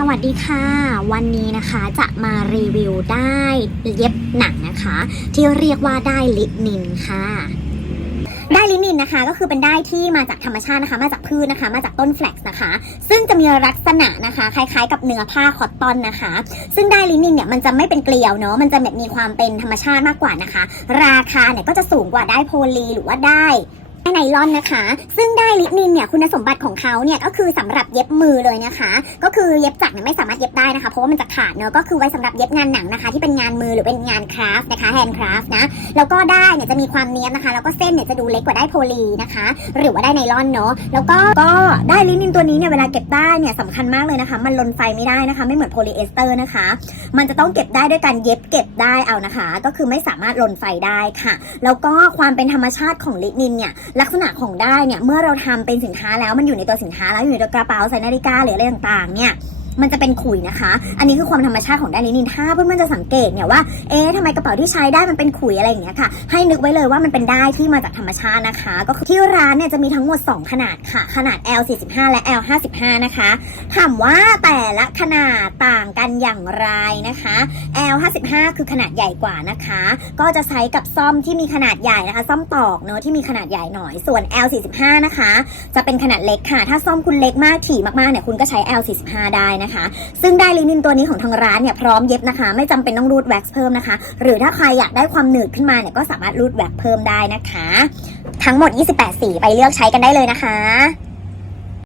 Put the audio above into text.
สวัสดีค่ะ วันนี้นะคะจะมารีวิวได้เย็บหนังนะคะ ที่เรียกว่าได้ลินินค่ะได้ลินินนะคะก็คือเป็นได้ที่มาจากธรรมชาตินะคะ มาจากพืชนะคะ มาจากต้นแฟลกซ์นะคะ ซึ่งจะมีลักษณะนะคะ คล้ายๆ กับเนื้อผ้าคอตตอนนะคะ ซึ่งได้ลินินเนี่ยมันจะไม่เป็นเกลียวเนาะมันจะแบบมีความเป็นธรรมชาติมากกว่านะคะ ราคาเนี่ยก็จะสูงกว่าได้โพลีหรือว่าได้ ไนลอนนะคะ ซึ่งได้ลินินเนี่ยคุณสมบัติของเขาเนี่ยก็คือสำหรับเย็บมือเลยนะคะ ก็คือเย็บจักรเนี่ยไม่สามารถเย็บได้นะคะ เพราะว่ามันจะขาดเนอะก็คือไว้สำหรับเย็บงานหนังนะคะ ที่เป็นงานมือหรือเป็นงานคราฟนะคะแฮนด์คราฟนะแล้วก็ได้เนี่ยจะมีความเนี้ยบนะคะ แล้วก็เส้นเนี่ยจะดูเล็กกว่าได้โพลีนะคะ หรือว่าได้ไนลอนเนาะแล้วก็ก็ได้ลินินตัวนี้เนี่ยเวลาเก็บได้เนี่ยสำคัญมากเลยนะคะ มันลนไฟไม่ได้นะคะ ไม่เหมือนโพลีเอสเตอร์นะคะ มันจะต้องเก็บได้ด้วยการเย็บเก็บได้เอานะคะ ก็คือไม่สามารถลนไฟได้ค่ะ แล้วก็ความเป็นธรรมชาติของลินินเนี่ยลักษณะของได้เนี่ยเมื่อเราทำเป็นสินค้าแล้วมันอยู่ในตัวสินค้าแล้วอยู่ในตัวกระเป๋าใส่นาฬิกาหรืออะไรต่างๆเนี่ย มันจะเป็นขุยนะคะ อันนี้คือความธรรมชาติของได้ลินิน ถ้าเพื่อนๆจะสังเกตเนี่ยว่า เอ๊ะทำไมกระเป๋าที่ใช้ได้มันเป็นขุยอะไรอย่างเงี้ยค่ะ ให้นึกไว้เลยว่ามันเป็นได้ที่มาจากธรรมชาตินะคะ ก็คือที่ร้านเนี่ยจะมีทั้งหมด 2 ขนาดค่ะ ขนาด L 45และ L 55นะคะ ถามว่าแต่ละขนาดต่างกันอย่างไรนะคะ L 55คือขนาดใหญ่กว่านะคะ ก็จะใช้กับซ่อมที่มีขนาดใหญ่นะคะ ซ่อมตอกเนอะที่มีขนาดใหญ่หน่อย ส่วน L 45นะคะ จะเป็นขนาดเล็กค่ะ ถ้าซ่อมคุณเล็กมากถี่มากๆเนี่ยคุณก็ใช้ L 45ได้นะคะซึ่งได้ลินินตัวนี้ของทางร้านเนี่ยพร้อมเย็บนะคะ ไม่จำเป็นต้องรูดแว็กซ์เพิ่มนะคะ หรือถ้าใครอยากได้ความหนืดขึ้นมาเนี่ยก็สามารถรูดแว็กซ์เพิ่มได้นะคะ ทั้งหมด 28 สีไปเลือกใช้กันได้เลยนะคะ